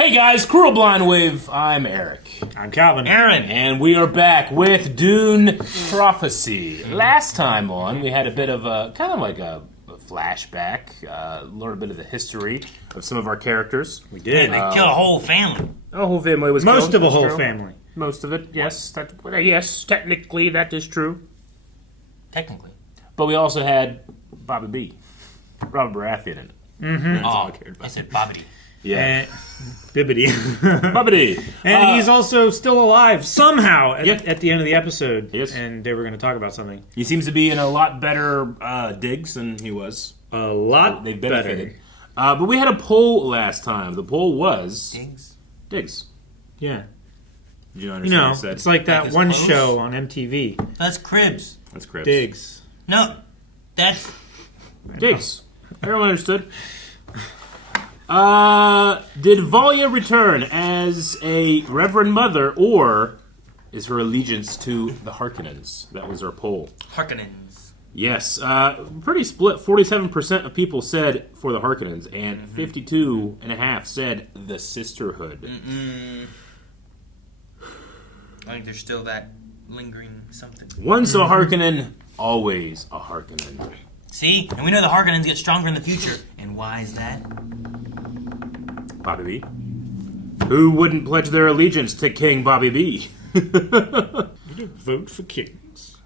Hey guys, Cruel Blind Wave. I'm Eric. I'm Calvin. Aaron. And we are back with Dune Prophecy. Last time on, we had a bit of a, kind of like a flashback, learn a bit of the history of some of our characters. We did. They killed a whole family. A whole family was killed. Most of a That's whole true. family. Most of it, yes. Yes, technically that is true. Technically. But we also had Bobby B. Robert Baratheon in it. Mm-hmm. That's all I Oh, cared I about. said Bobbity. Yeah. Bibbidi. Bobby. And he's also still alive somehow Yeah. at the end of the episode. Yes. And they were going to talk about something. He seems to be in a lot better digs than he was. A lot They've better. benefited. But we had a poll last time. The poll was Diggs. digs. Yeah. Did you You understand know, what I said? it's like that Like one his clothes? show on MTV. That's Cribs. That's Cribs. Diggs. No, that's... Digs. Everyone understood. Did Valia return as a Reverend Mother, or is her allegiance to the Harkonnens? That was our poll. Harkonnens. Yes, pretty split. 47% of people said for the Harkonnens, and 52.5% said the Sisterhood. I think there's still that lingering something. Once a Harkonnen, always a Harkonnen. See? And we know the Harkonnens get stronger in the future. And why is that? Bobby B. Who wouldn't pledge their allegiance to King Bobby B? Vote for kings.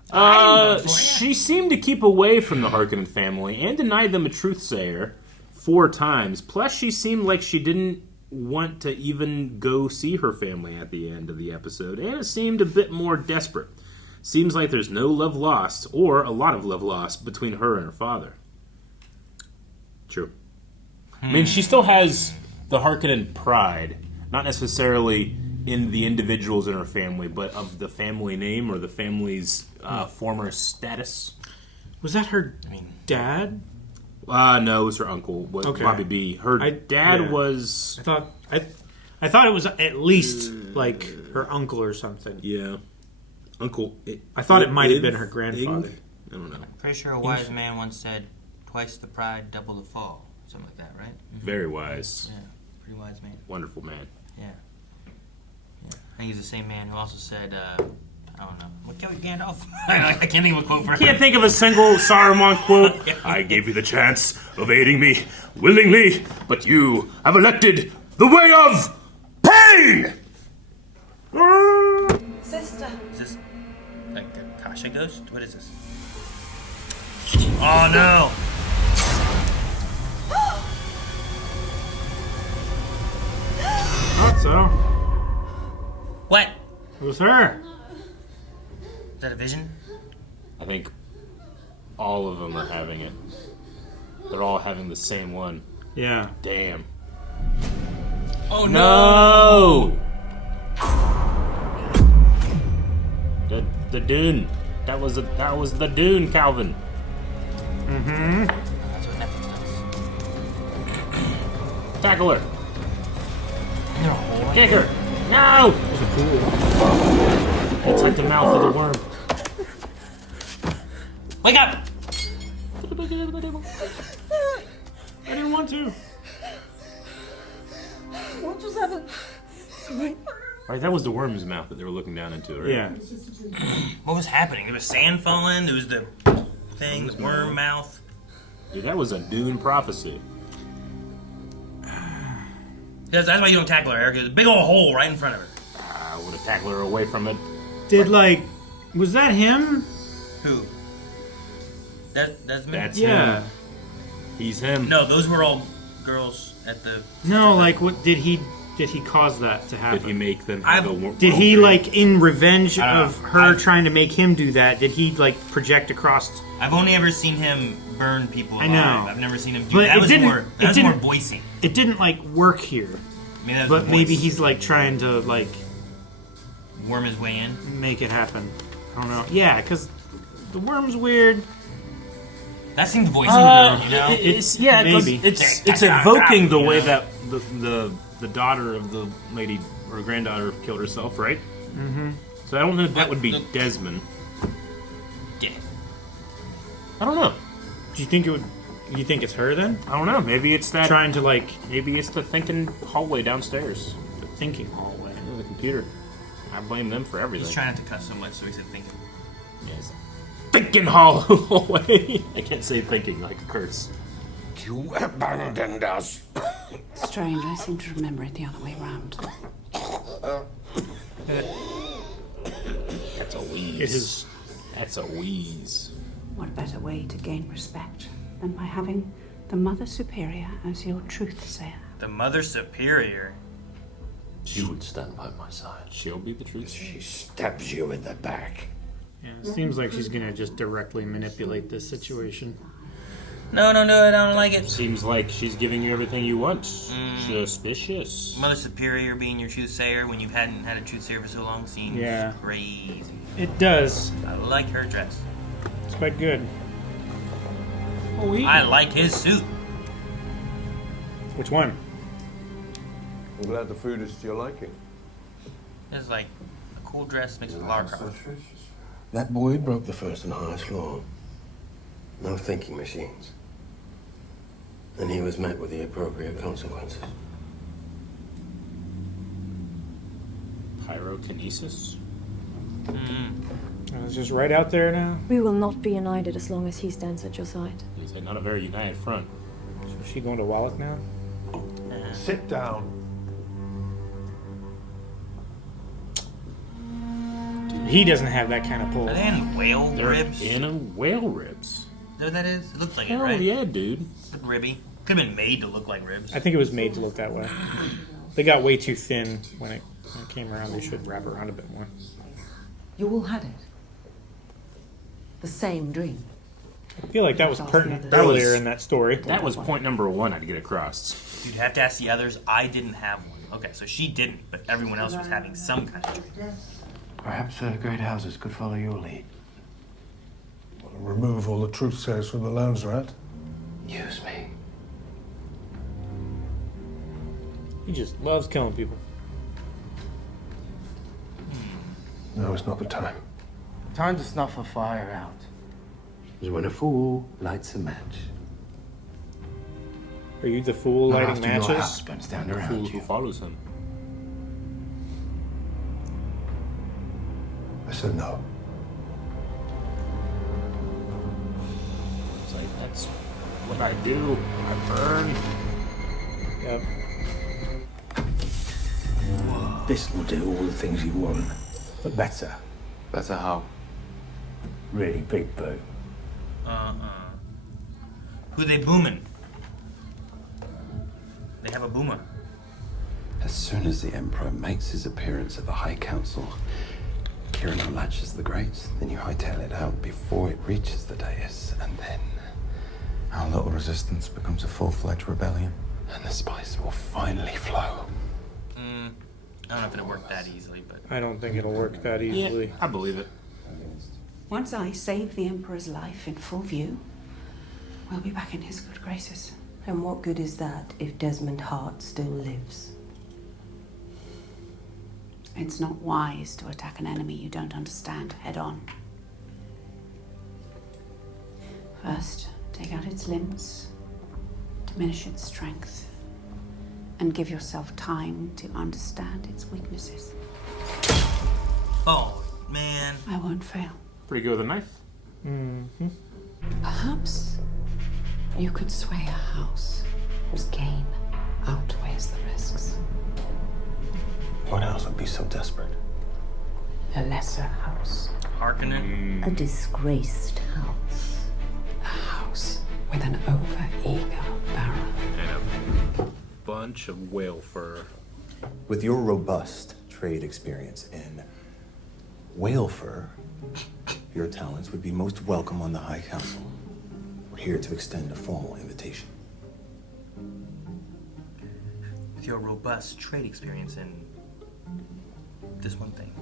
She seemed to keep away from the Harkonnen family and denied them a truthsayer 4 times. Plus, she seemed like she didn't want to even go see her family at the end of the episode, and it seemed a bit more desperate. Seems like there's no love lost, or a lot of love lost, between her and her father. True. I mean, she still has the Harkonnen pride, not necessarily in the individuals in her family, but of the family name or the family's former status. Was that her I mean, dad? No, it was her uncle, Okay. Bobby B. Her dad yeah. was... I thought it was at least like her uncle or something. Yeah. Uncle... I thought it might have been her grandfather. I don't know. pretty sure a wise man once said, twice the pride, double the fall. Something like that, right? Very wise. Yeah. Pretty wise man. Wonderful man. Yeah. I think he's the same man who also said, I don't know. What killed Gandalf? I can't think of a quote for him. Can't think of a single Saruman quote. I gave you the chance of aiding me willingly, but you have elected the way of pain! Sister. Is this like the Tasha ghost? What is this? Oh no! Thought so. What? It was her. Is that a vision? I think all of them are having it. They're all having the same one. Yeah. Damn. Oh No! The Dune. That was the Dune, Calvin. Mm-hmm. That's what Netflix does. Tackle her. Is there a hole right Kick her. No! There's a pool. It's like the mouth of the worm. there? Wake up! I didn't want to. What just happened? Right, that was the worm's mouth that they were looking down into, right? Yeah. What was happening? There was sand falling. There was the thing, the worm mouth. Dude, that was a Dune prophecy. Because that's why you don't tackle her, Eric. There's a big old hole right in front of her. I would have tackled her away from it. Was that him? Who? That's me. That's Yeah. him. He's him. No, those were all girls at the. No, like what did he cause that to happen? Did he make them have a worm? Did he, like, in revenge I don't of know. her trying to make him do that, did he, like, project across... I've only ever seen him burn people alive. I know. I've never seen him do But that. it Was didn't- more. it That was more didn't- Boise. It didn't, like, work here. Maybe that was But the maybe voice. he's, like, trying to, like, Worm his way in. make it happen. I don't know. Yeah, because the worm's weird. That seemed Boise, you know? It's yeah, Maybe. it's evoking the way that the daughter of the lady or granddaughter killed herself, right? Mm-hmm. So I don't think that would be Desmond. Yeah. I don't know. Do you think it would You think it's her then? I don't know. Maybe it's that. Trying to like Maybe it's the thinking hallway downstairs. the thinking hallway. The computer. I blame them for everything. He's trying not to cuss so much, so he said thinking. Yes. Thinking hallway. I can't say thinking like a curse. You abandoned us. Strange, I seem to remember it the other way round. That's a wheeze. It is. That's a wheeze. What better way to gain respect than by having the Mother Superior as your truth sayer? The Mother Superior. You would stand by my side. She'll be the truth. She stabs you in the back. Yeah, it seems like she's gonna just directly manipulate this situation. No, I don't like it. Seems like she's giving you everything you want. Suspicious. Mother Superior being your truth sayer when you hadn't had a truth sayer for so long seems crazy. It does. I like her dress. It's quite good. I like his suit. Which one? I'm glad the food is to your liking. It's like a cool dress mixed with Lara Croft. That boy broke the first and highest law. No thinking machines. And he was met with the appropriate consequences. Pyrokinesis? It's just right out there now. We will not be united as long as he stands at your side. He's like not a very united front. So is she going to Wallach now? Sit down. He doesn't have that kind of pull. Are they in whale They're ribs? in a whale ribs. Is that what that is? It looks like Hell it, right? yeah, dude. Look ribby. Could have been made to look like ribs. I think it was made to look that way. They got way too thin when it came around. They should wrap around a bit more. You all had it. The same dream. I feel like that was pertinent That was- earlier in that story. That was point number one I'd get across. You'd have to ask the others. I didn't have one. Okay, so she didn't, but everyone else was having some kind of dream. Perhaps great houses could follow your lead. Remove all the truth sayers from the lounge, rat. Use me. He just loves killing people. No, it's not the time. Time to snuff a fire out. Is when a fool lights a match. Are you the fool Not lighting after your house matches? burns down Who around you. follows him? I said no. It's like, that's what I do. I burn. Yep. This will do all the things you want, but better. Better how? Really big boom. Who they booming? They have a boomer. As soon as the Emperor makes his appearance at the High Council, Kieran unlatches the grates, then you hightail it out before it reaches the dais, and then our little resistance becomes a full-fledged rebellion, and the spice will finally flow. I don't know if it'll work that easily, but I don't think it'll work that easily. Yeah, I believe it. Once I save the Emperor's life in full view, we'll be back in his good graces. And what good is that if Desmond Hart still lives? It's not wise to attack an enemy you don't understand head on. First, take out its limbs, diminish its strength, and give yourself time to understand its weaknesses. oh man, I won't fail. Pretty good with a knife. Perhaps you could sway a house whose gain outweighs the risks. What else would be so desperate? A lesser house. Harkonnen. A disgraced house. A house with an over-eager baron. And a bunch of whale fur. With your robust trade experience in whale fur, your talents would be most welcome on the High Council. We're here to extend a formal invitation. With your robust trade experience in this one thing.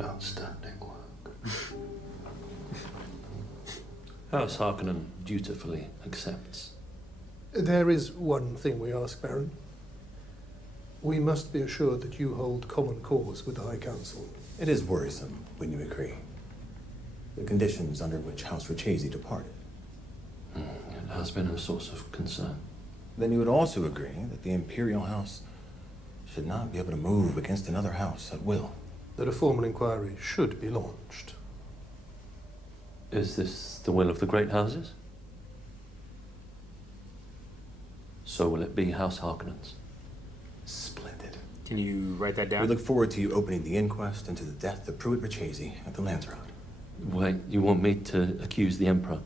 Outstanding work. House Harkonnen dutifully accepts. There is one thing we ask, Baron. We must be assured that you hold common cause with the High Council. It is worrisome when you agree. The conditions under which House Richese departed has been a source of concern. Then you would also agree that the Imperial House should not be able to move against another house at will. That a formal inquiry should be launched. Is this the will of the great houses? So will it be House Harkonnens? Splendid. Can you write that down? We look forward to you opening the inquest into the death of Pruitt-Rachese at the Landsroad. Wait, you want me to accuse the Emperor?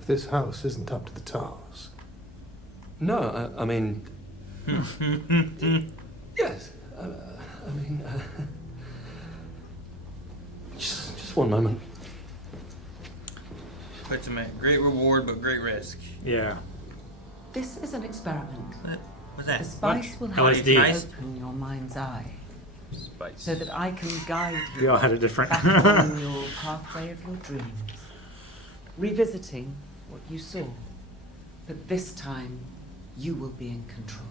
If this house isn't up to the task. No, I mean... yes. I mean... just one moment. Puts him at great reward, but great risk. Yeah. This is an experiment. What's that? The spice will help LSD. you open your mind's eye. Spice. So that I can guide you We all had a different. back along your pathway of your dreams. Revisiting what you saw. But this time, you will be in control.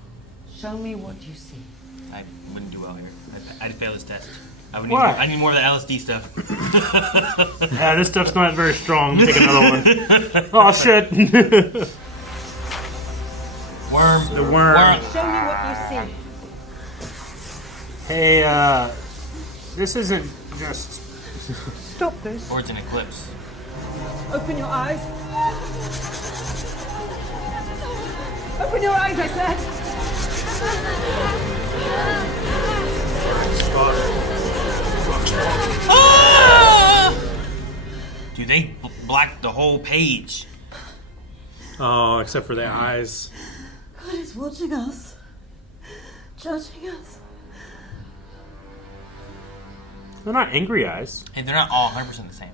Show me what you see. I wouldn't do well here. I'd fail this test. Why? I need more of the LSD stuff. Yeah, this stuff's not very strong. Take another one. Oh, shit. Worm. The worm. Show me what you see. Hey, this isn't just... Stop this. Or it's an eclipse. Open your eyes. Open your eyes, I said. Dude, they blacked the whole page. Oh, except for the eyes. God is watching us, judging us. They're not angry eyes. Hey, they're not all 100% the same.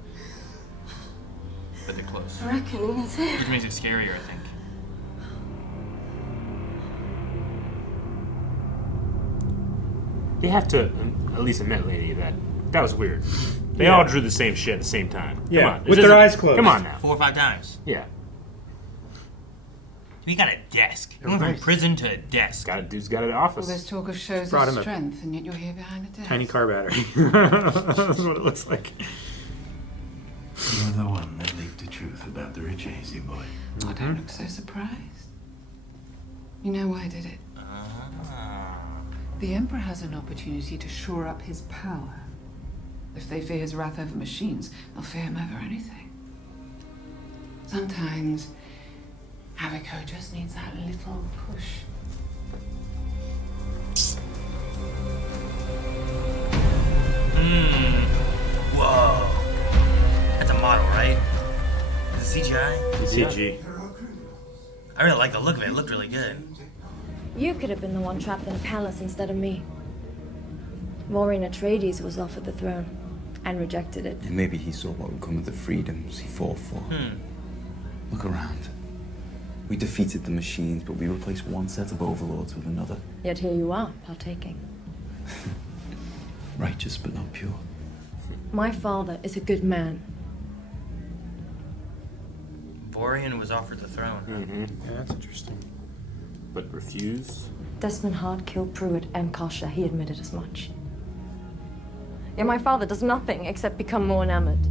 But they're close. Reckoning is here. Which makes it scarier, I think. They have to at least admit, lady, that was weird. They all drew the same shit at the same time. Yeah, Come on. with their eyes closed. Come on now. 4 or 5 times. Yeah. We got a desk. We went from prison to a desk. Dude's got an office. All this talk of shows Brought of him a strength, and yet you're here behind a desk. Tiny car battery. That's what it looks like. You're the one that leaked the truth about the Rachese boy. I don't look so surprised. You know why I did it? The Emperor has an opportunity to shore up his power. If they fear his wrath over machines, they'll fear him over anything. Sometimes, Avico just needs that little push. Whoa. That's a model, right? Is it CGI? CG. I really like the look of it. It looked really good. You could have been the one trapped in a palace instead of me. Maureen Atreides was offered the throne and rejected it. And maybe he saw what would come of the freedoms he fought for. Look around. We defeated the machines, but we replaced one set of overlords with another. Yet here you are, partaking. Righteous but not pure. My father is a good man. Vorian was offered the throne. Yeah, that's interesting. But refused? Desmond Hart killed Pruitt and Kasha. He admitted as much. Yet my father does nothing except become more enamored.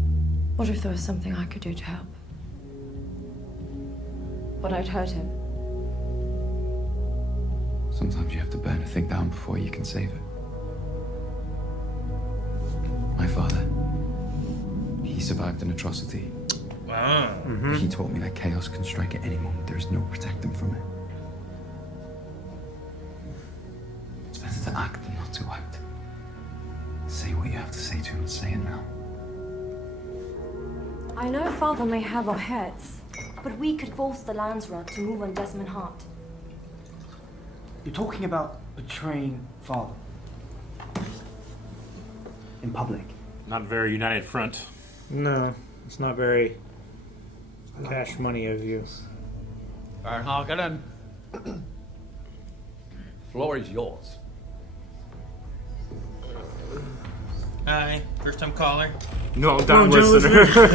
What if there was something I could do to help? But I'd hurt him. Sometimes you have to burn a thing down before you can save it. My father, he survived an atrocity. Wow. He taught me that chaos can strike at any moment. There is no protecting from it. It's better to act than not to act. Say what you have to say to him and say it now. I know father may have our heads, but we could force the Landsroad to move on Desmond Hart. You're talking about betraying father. In public. Not a very united front. No, it's not very cash money of you. Baron Harkonnen. Floor is yours. Hi, first time caller. No, down listener. Just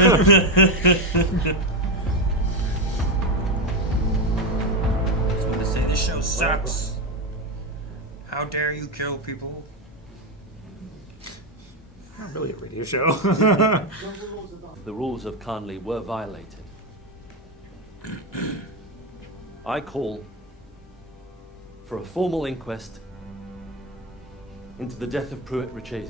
want to say this show sucks. How dare you kill people? Not really a radio show. The rules of Khanli were violated. I call for a formal inquest into the death of Pruitt-Richese.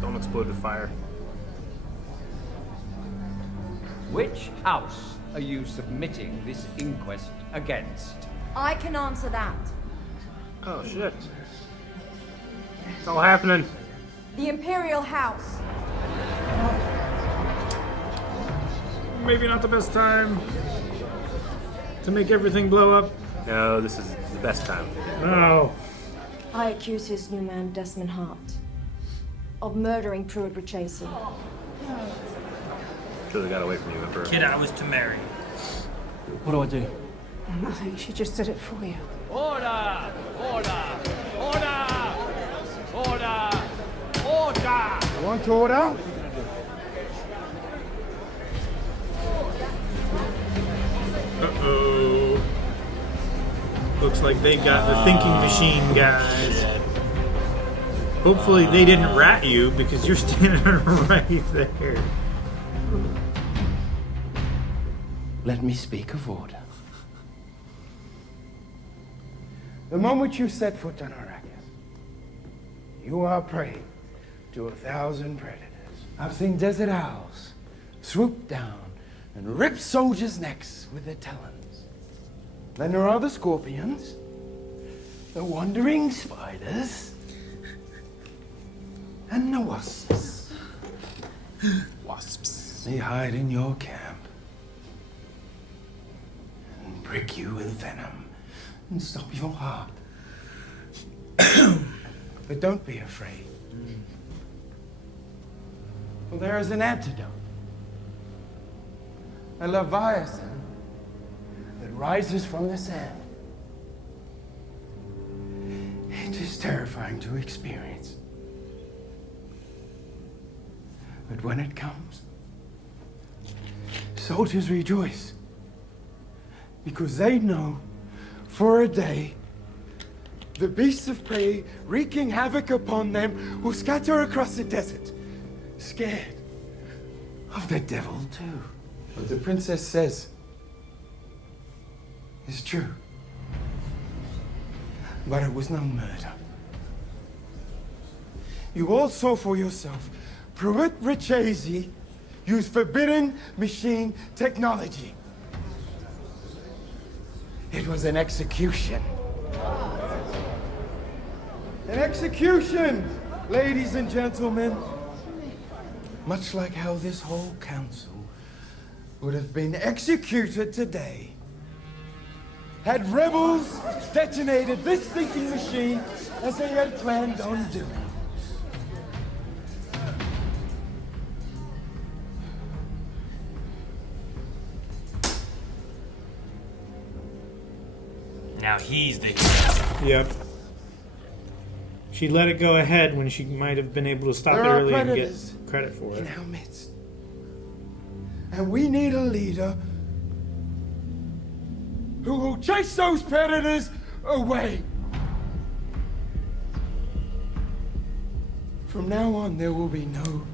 Don't explode the fire. Which house are you submitting this inquest against? I can answer that. Oh shit. It's all happening. The Imperial House. Maybe not the best time to make everything blow up. No, this is the best time. No. I accuse his new man, Desmond Hart, of murdering Pruitt-Richese. Should have got away from you, Emperor. Kid I was to marry. What do I do? Nothing. She just did it for you. Order! Order! Order! Order! Order! Want order? Uh-oh. Looks like they got the thinking machine guys. Hopefully they didn't rat you because you're standing right there. Let me speak of order. The moment you set foot on Arrakis, you are prey to 1,000 predators. I've seen desert owls swoop down and rip soldiers' necks with their talons. Then there are the scorpions, the wandering spiders, and the wasps. Wasps. They hide in your camp and prick you with venom and stop your heart. But don't be afraid. For there is an antidote. A leviathan that rises from the sand. It is terrifying to experience. But when it comes, soldiers rejoice. Because they know, for a day, the beasts of prey wreaking havoc upon them will scatter across the desert, scared of the devil too. What the princess says is true. But it was no murder. You all saw for yourself Pruitt-Richese used forbidden machine technology. It was an execution. An execution, ladies and gentlemen. Much like how this whole council would have been executed today had rebels detonated this thinking machine as they had planned on doing. Now he's the hero. Yep. She let it go ahead when she might have been able to stop it There are early and get predators credit for it. in our midst. And we need a leader who will chase those predators away. From now on, there will be no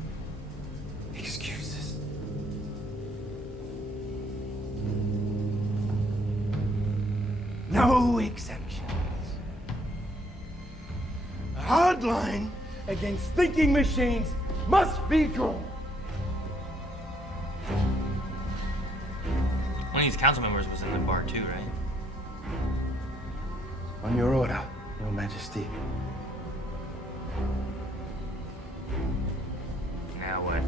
excuses. No exemptions. A hard line against thinking machines must be drawn. One of these council members was in the bar too, right? On your order, Your Majesty. Now what?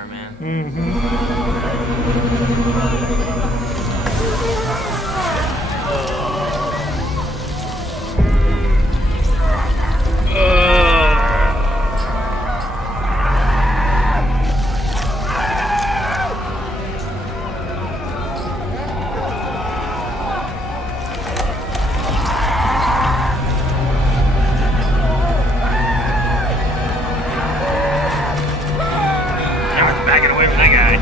power, man. Backing away from that guy.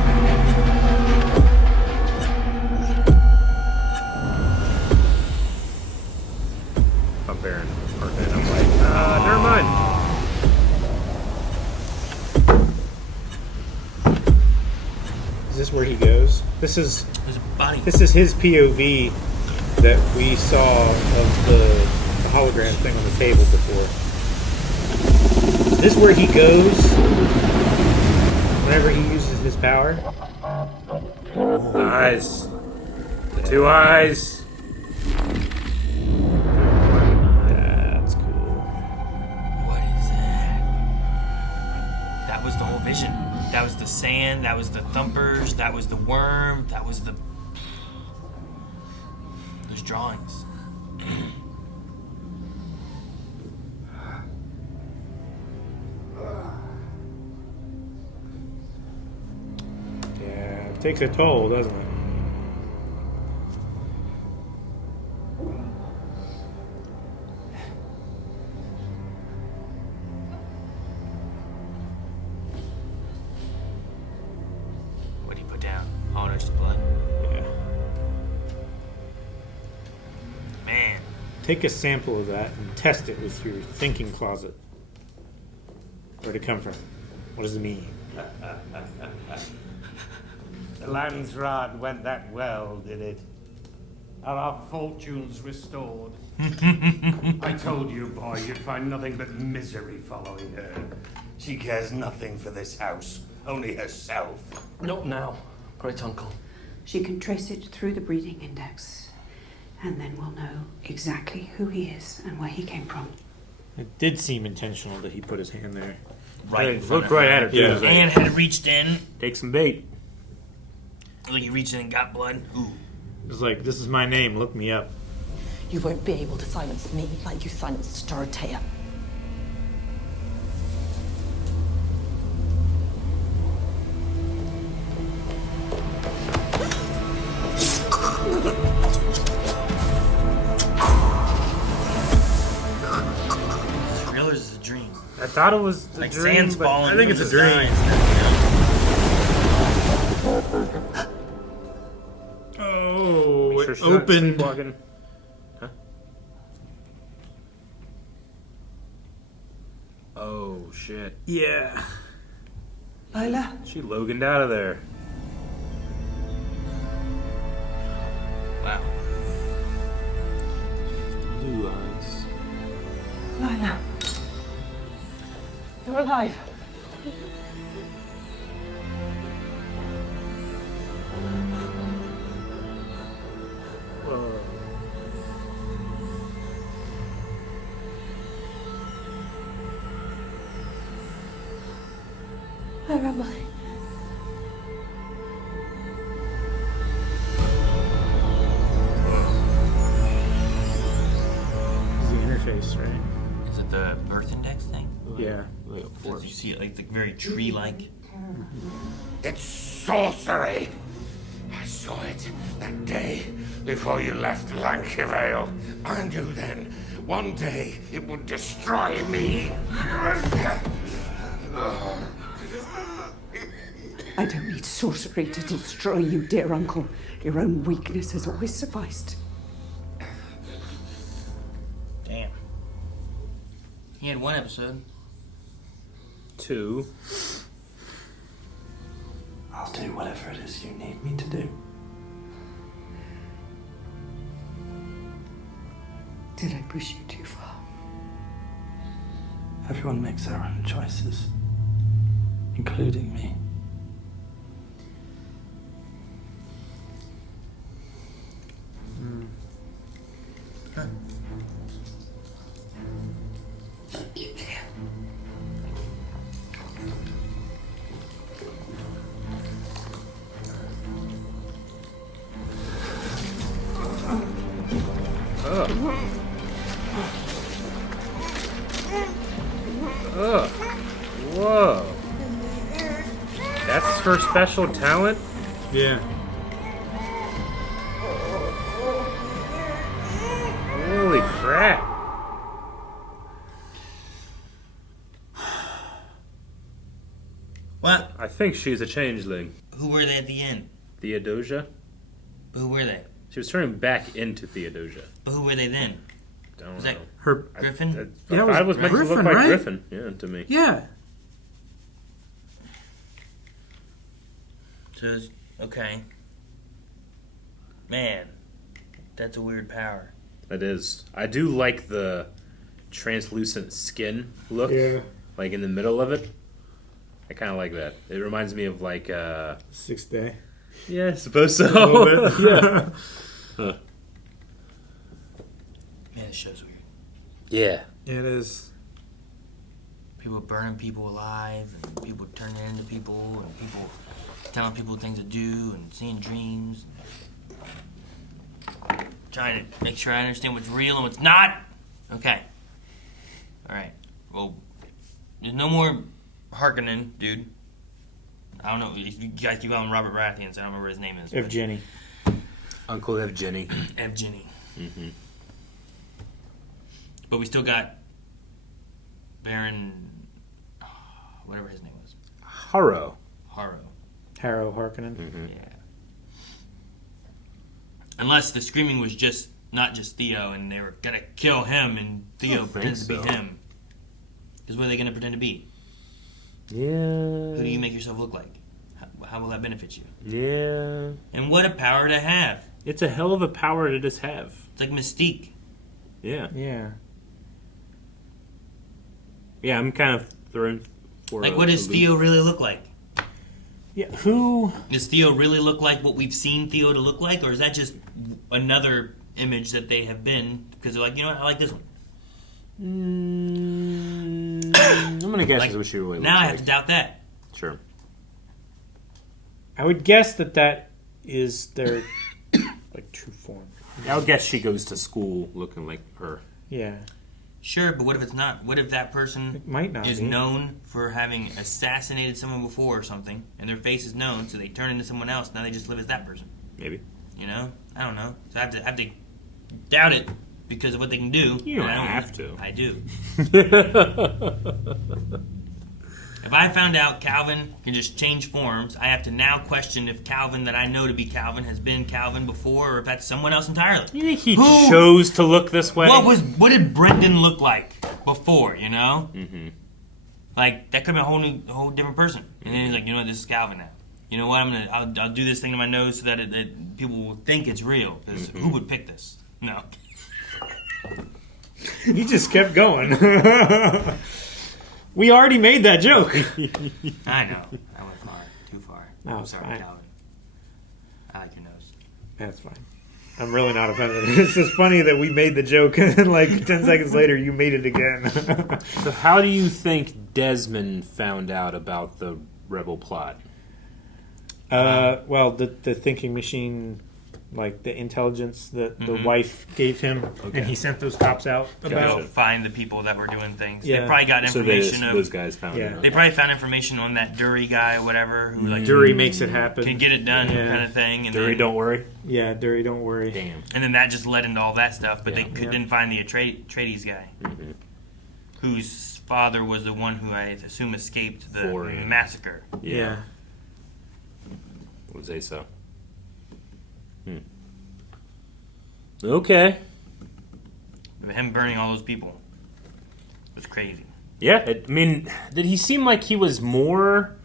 If I'm Baron Harkonnen, I'm like, never mind. Is this where he goes? This is There's a body. This is his POV that we saw of the hologram thing on the table before. Is this where he goes whenever he uses his power? Eyes. Two eyes. That's cool. What is that? That was the whole vision. That was the sand. That was the thumpers. That was the worm. That was the... Those drawings. Yeah, it takes a toll, doesn't it? What do you put down? Oh, no, just blood? Yeah. Man. Take a sample of that and test it with your thinking closet. Where'd it come from? What does it mean? The land's rod went that well, did it? Are our fortunes restored? I told you, boy, you'd find nothing but misery following her. She cares nothing for this house, only herself. Not now, great uncle. She can trace it through the breeding index, and then we'll know exactly who he is and where he came from. It did seem intentional that he put his hand there. Right in Hey, front looked of right her. at her, too. Yeah. It was like, And had reached in. take some bait. Like he reached in and got blood. Ooh. It was like, this is my name, look me up. You won't be able to silence me like you silenced Dorothea. Is it real or is it a dream? I thought it was a Like dream, sand's but falling. I think it's a just dream. dying. Oh, Make sure it she's not opened. sleepwalking. Huh? Oh, shit. Yeah. Lila? She Logan'd out of there. Wow. Blue eyes. Lila. You're alive. Whoa. Where am I? This is the interface, right? Is it the birth index thing? Yeah. Did you see it like the very tree-like? It's sorcery. I saw it that day before you left Lankivale. I knew then, one day it would destroy me. I don't need sorcery to destroy you, dear uncle. Your own weakness has always sufficed. Damn. He had one episode. 2. I'll do whatever it is you need me to do. Did I push you too far? Everyone makes their own choices, including me. Ugh. Whoa. That's her special talent? Yeah. Holy crap. What? I think she's a changeling. Who were they at the end? Theodosia? But who were they? She was turning back into Theodosia. But who were they then? Don't Was know. that Her Griffin? I thought it was meant to look like Griffin. Yeah, to me. Yeah. So, okay. Man, that's a weird power. It is. I do like the translucent skin look. Yeah. Like in the middle of it. I kind of like that. It reminds me of like Sixth Day. Yeah, I suppose so. A little bit. Yeah. Huh. Man, this show's weird. Yeah. It is. People burning people alive, and people turning into people, and people telling people things to do, and seeing dreams. Trying to make sure I understand what's real and what's not. Okay. Alright. Well, there's no more Harkonnen, dude. I don't know. You guys keep calling him Robert Baratheon, so I don't remember his name is. Evgeny. Uncle Evgeny. Evgeny. Mm-hmm. But we still got Baron, whatever his name was. Harrow. Harrow Harkonnen. Mm-hmm. Yeah. Unless the screaming was just not just Theo, and they were gonna kill him, and Theo pretends to be him. Because what are they gonna pretend to be? Yeah. Who do you make yourself look like? How will that benefit you? Yeah. And what a power to have. It's a hell of a power to just have. It's like Mystique. Yeah. Yeah. Yeah, I'm kind of thrown for Like, what does Theo really look like? Yeah, who... Does Theo really look like what we've seen Theo to look like? Or is that just another image that they have been? Because they're like, you know what, I like this one. I'm going to guess Like, is what she really looks now I like. have to doubt that. Sure. I would guess that is their like true form. I would guess she goes to school looking like her. Yeah. Sure, but what if it's not? What if that person might not is be. known for having assassinated someone before or something, and their face is known, so they turn into someone else, now they just live as that person? Maybe. You know? I don't know. So I have to doubt it because of what they can do. You don't and I have to. I do. If I found out Calvin can just change forms, I have to now question if Calvin that I know to be Calvin has been Calvin before, or if that's someone else entirely. You think he chose to look this way? What did Brendan look like before? You know, Mm-hmm. like that could be a whole different person. And then he's like, you know what, this is Calvin now. You know what? I'll do this thing to my nose so that people will think it's real. Because who would pick this? No. You just kept going. We already made that joke. I know. I went far. Too far. No, I'm it's sorry, fine. Calvin. I like your nose. That's fine. I'm really not offended. It's just funny that we made the joke and then like 10 seconds later you made it again. So how do you think Desmond found out about the rebel plot? Well, the thinking machine, like the intelligence that the wife gave him, and he sent those cops out about. Find the people that were doing things. Yeah. They probably got So information of those guys found it. They probably found information on that Dury guy or whatever who like Dury makes it happen. can get it done Yeah. kind of thing. And Dury, then, don't worry. Yeah, Dury, don't worry. Damn. and then that just led into all that stuff. But Yeah. they didn't find the Atreides guy, whose father was the one who I assume escaped the massacre. Yeah. Would say so. Okay. Him burning all those people was crazy. Yeah, I mean, did he seem like he was more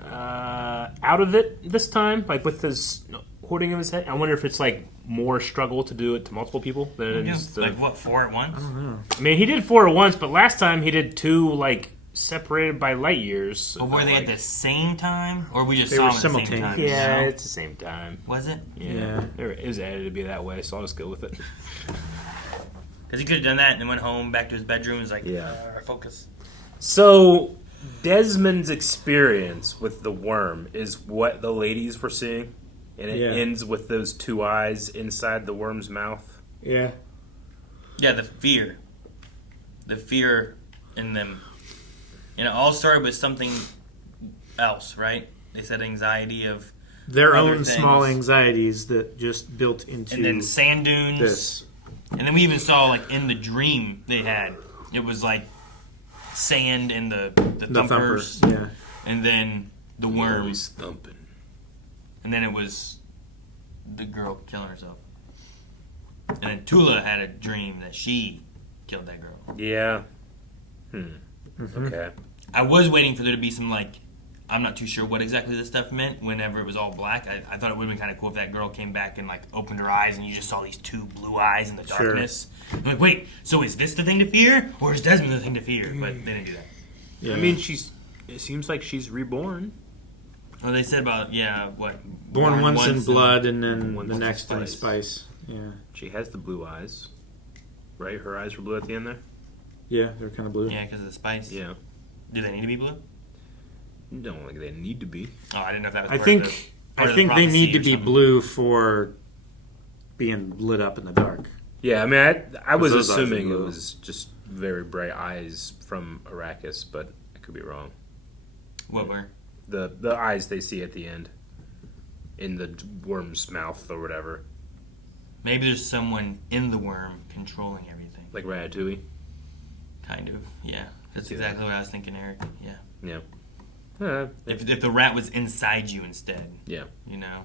out of it this time? Like with his hoarding of his head? I wonder if it's like more struggle to do it to multiple people than it Yeah, is to... like what, 4 at once? I don't know. I mean, he did 4 at once, but last time he did 2, like, separated by light years. But were they at the same time, or we just They saw were them at the same time? Yeah, you know? it's the same time. Was it? Yeah. It was edited to be that way, so I'll just go with it. Because he could have done that and then went home back to his bedroom and was like, focus. So, Desmond's experience with the worm is what the ladies were seeing, and it Yeah. ends with those 2 eyes inside the worm's mouth. Yeah. Yeah, the fear in them. And it all started with something else, right? They said anxiety of their other own things. small anxieties that just built into. And then sand dunes. This. And then we even saw, like, in the dream they had, it was like sand and the thumpers. Thumper, yeah. And then the worms thumping. And then it was the girl killing herself. And then Tula had a dream that she killed that girl. Yeah. Mm-hmm. Okay. I was waiting for there to be some, like, I'm not too sure what exactly this stuff meant whenever it was all black. I thought it would have been kind of cool if that girl came back and, like, opened her eyes and you just saw these two blue eyes in the darkness. I'm like, wait, so is this the thing to fear? Or is Desmond the thing to fear? But they didn't do that. Yeah. I mean, it seems like she's reborn. Well, they said about, what? Born once in blood and then the next in spice. Yeah. She has the blue eyes. Right? Her eyes were blue at the end there? Yeah, they're kind of blue. Yeah, because of the spice. Yeah. Do they need to be blue? Don't think they need to be. Oh, I didn't know if that was I part think of the they prophecy need to or be something. blue for being lit up in the dark. Yeah, I mean, I was Those eyes are assuming it blue. was just very bright eyes from Arrakis, but I could be wrong. What were? The eyes they see at the end. In the worm's mouth or whatever. Maybe there's someone in the worm controlling everything. Like Ratatouille? Kind of, yeah. That's exactly what I was thinking, Eric. Yeah. Yeah. If the rat was inside you instead. Yeah. You know?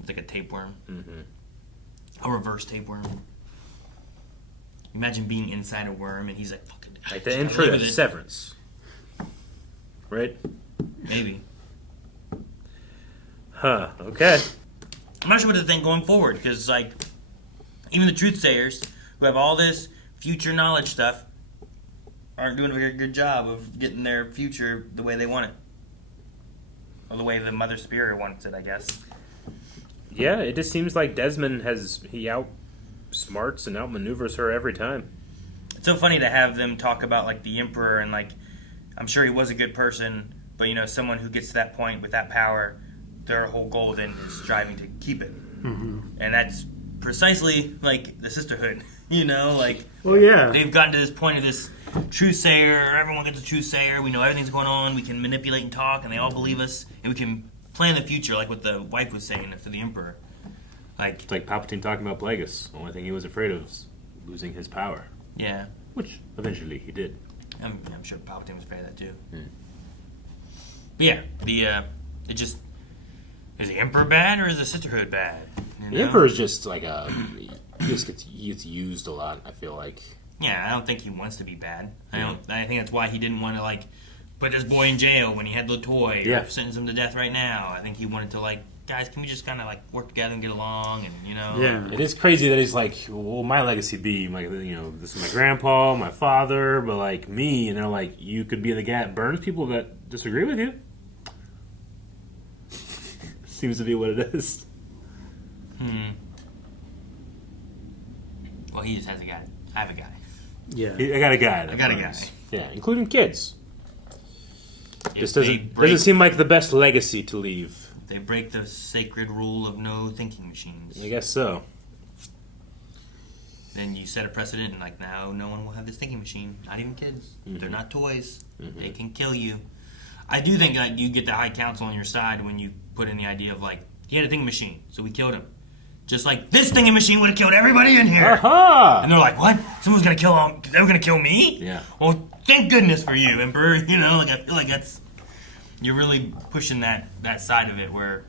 It's like a tapeworm. Mm-hmm. A reverse tapeworm. Imagine being inside a worm and he's like, fucking... Like the intro to Severance. Right? Maybe. Huh, okay. I'm not sure what to think going forward, because, like, even the truthsayers, who have all this future knowledge stuff, aren't doing a very good job of getting their future the way they want it. Or the way the Mother Superior wants it, I guess. Yeah, it just seems like Desmond he outsmarts and outmaneuvers her every time. It's so funny to have them talk about, like, the Emperor, and, like, I'm sure he was a good person, but, you know, someone who gets to that point with that power, their whole goal then is striving to keep it. Mm-hmm. And that's precisely like the sisterhood, you know, like well, yeah, they've gotten to this point of this truthsayer, everyone gets a truthsayer, we know everything's going on, we can manipulate and talk, and they all believe us, and we can plan the future, like what the wife was saying to the Emperor. Like, it's like Palpatine talking about Plagueis. The only thing he was afraid of was losing his power. Yeah. Which eventually he did. I'm sure Palpatine was afraid of that too. But yeah, it just... Is the Emperor bad or is the Sisterhood bad? You know? The Emperor is just like he just gets used a lot, I feel like. Yeah, I don't think he wants to be bad. I think that's why he didn't want to, like, put this boy in jail when he had the toy or sentence him to death right now. I think he wanted to, like, guys, can we just kind of, like, work together and get along and, you know. Yeah. It is crazy that he's like, well, my legacy be, like, you know, this is my grandpa, my father, but, like, me. And they're like, you could be the guy that burns people that disagree with you. Seems to be what it is. Well, he just has a guy. I have a guy. Yeah. I got a guy. I got a guy. Yeah, including kids. If Just they doesn't seem like the best legacy to leave. They break the sacred rule of no thinking machines. I guess so. Then you set a precedent, and like now, no one will have this thinking machine. Not even kids. They're not toys. They can kill you. I do think that you get the High Council on your side when you put in the idea of like he had a thinking machine, so we killed him. Just like this thinking machine would have killed everybody in here. Aha! And they're like, "What? Someone's gonna kill him? They were gonna kill me?" Yeah. Well, thank goodness for you, Emperor. You know, like I feel like you're really pushing that side of it where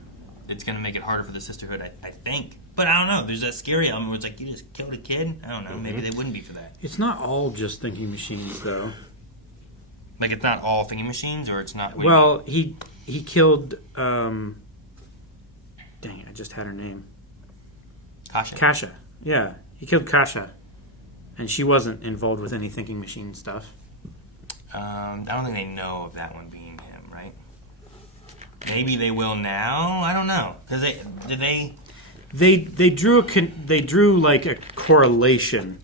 it's gonna make it harder for the Sisterhood. I think, but I don't know. There's that scary element where it's like you just killed a kid. I don't know. Maybe they wouldn't be for that. It's not all just thinking machines, though. Like it's not all thinking machines, or it's not. Well, he killed. Dang it! I just had her name. Kasha. Yeah, he killed Kasha, and she wasn't involved with any thinking machine stuff. I don't think they know of that one being him, right? Maybe they will now. I don't know because They drew like a correlation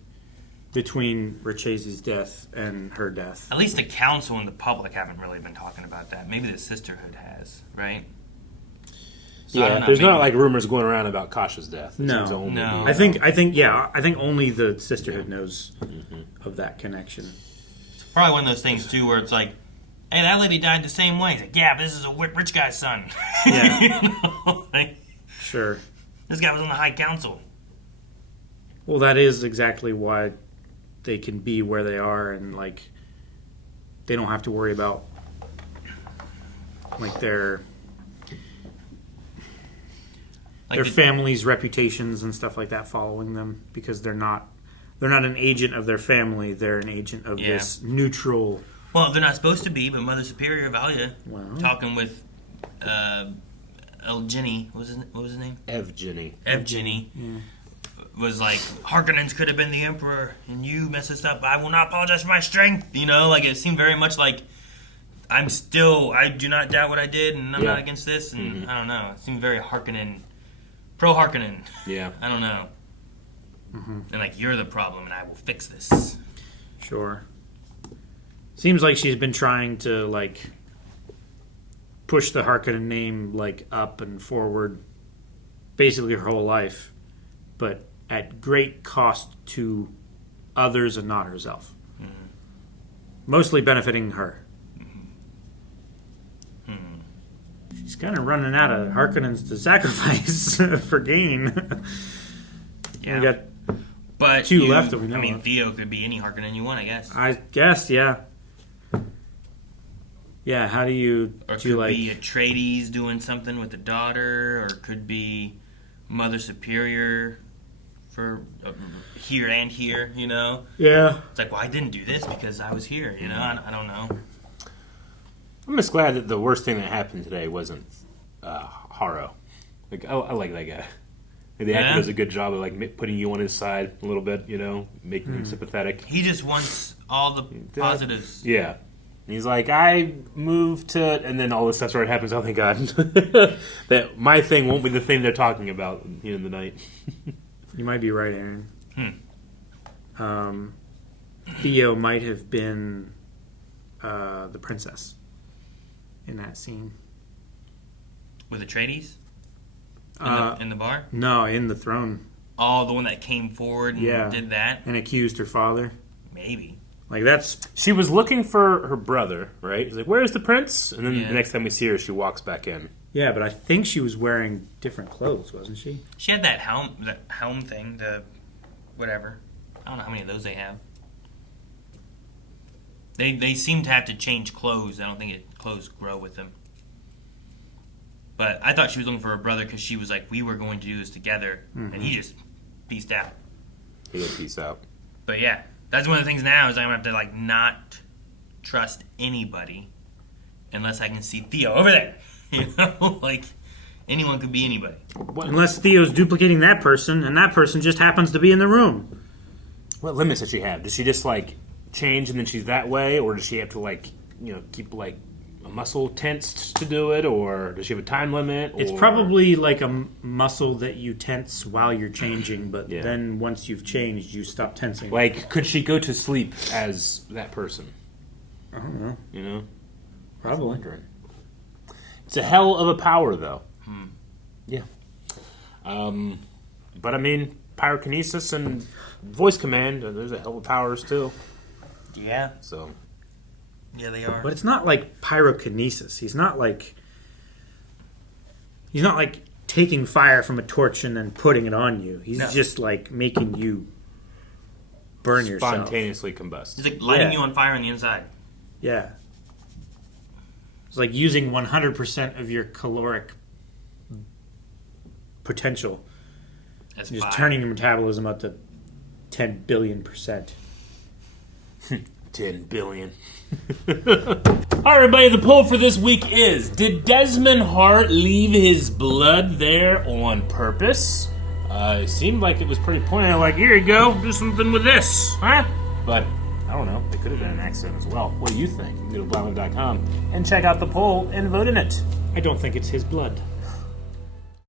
between Rachese's death and her death. At least the council and the public haven't really been talking about that. Maybe the Sisterhood has, right? So I don't know, there's maybe. not like rumors going around about Kasha's death. It seems to only No. be- I think only the Sisterhood knows of that connection. It's probably one of those things too, where it's like, hey, that lady died the same way. It's like, yeah, but this is a rich guy's son. Yeah. You know? Like, Sure. this guy was on the High Council. Well, that is exactly why they can be where they are, and like they don't have to worry about like their family's reputations and stuff like that following them, because they're not an agent of their family. They're an agent of this neutral. Well, they're not supposed to be, but Mother Superior Valia talking with Ginny. What was his name? Evgeny. Yeah. Was like, Harkonnens could have been the Emperor, and you messed us up. I will not apologize for my strength. You know, like it seemed very much like I do not doubt what I did, and I'm not against this. And I don't know. It seemed very Harkonnen, pro Harkonnen. Yeah. I don't know. And like, you're the problem, and I will fix this. Sure. Seems like she's been trying to like push the Harkonnen name like up and forward, basically her whole life, but at great cost to others and not herself. Mostly benefiting her. She's kind of running out of Harkonnens to sacrifice for gain. Yeah. We got But two left that we know I mean, of. Theo could be any Harkonnen you want, I guess. I guess, yeah. Yeah, how do you... Or do you could like... be Atreides doing something with the daughter, or could be Mother Superior for here and here, you know? Yeah. It's like, well, I didn't do this because I was here, you know? I don't know. I'm just glad that the worst thing that happened today wasn't Harrow. Like, I like that guy. The actor does a good job of like putting you on his side a little bit, you know, making you sympathetic. He just wants all the positives. Yeah. And he's like, I moved to, and then all this stuff started happens. Oh, thank God. That my thing won't be the thing they're talking about in the night. You might be right, Aaron. Theo might have been the princess in that scene. With Atreides? In the bar? No, in the throne. Oh, the one that came forward and did that? And accused her father. Maybe. Like, that's... She was looking for her brother, right? He's like, where's the prince? And then the next time we see her, she walks back in. Yeah, but I think she was wearing different clothes, wasn't she? She had that helm thing, the whatever. I don't know how many of those they have. They seem to have to change clothes. I don't think clothes grow with them. But I thought she was looking for her brother because she was like, we were going to do this together. And he just peaced out. He did peace out. But yeah, that's one of the things now is I'm going to have to like not trust anybody unless I can see Theo over there. You know, like anyone could be anybody. Unless Theo's duplicating that person, and that person just happens to be in the room. What limits does she have? Does she just like change and then she's that way, or does she have to like, you know, keep like a muscle tensed to do it, or does she have a time limit? It's probably like a muscle that you tense while you're changing, but then once you've changed, you stop tensing. Like, could she go to sleep as that person? I don't know. You know, probably. It's a hell of a power, though. Yeah. But I mean, pyrokinesis and voice command, there's a hell of powers too. Yeah. So. Yeah, they are. But it's not like pyrokinesis. He's not like taking fire from a torch and then putting it on you. He's just like making you burn yourself. Spontaneously combust. He's like lighting you on fire on the inside. Yeah. It's like using 100% of your caloric potential. That's just fire. turning your metabolism up to 10 billion%. 10 billion. All right, everybody, the poll for this week is, did Desmond Hart leave his blood there on purpose? It seemed like it was pretty pointed, like, here you go, do something with this, huh? But, I don't know, it could have been an accident as well. What do you think? You can go to blindwave.com and check out the poll and vote in it. I don't think it's his blood.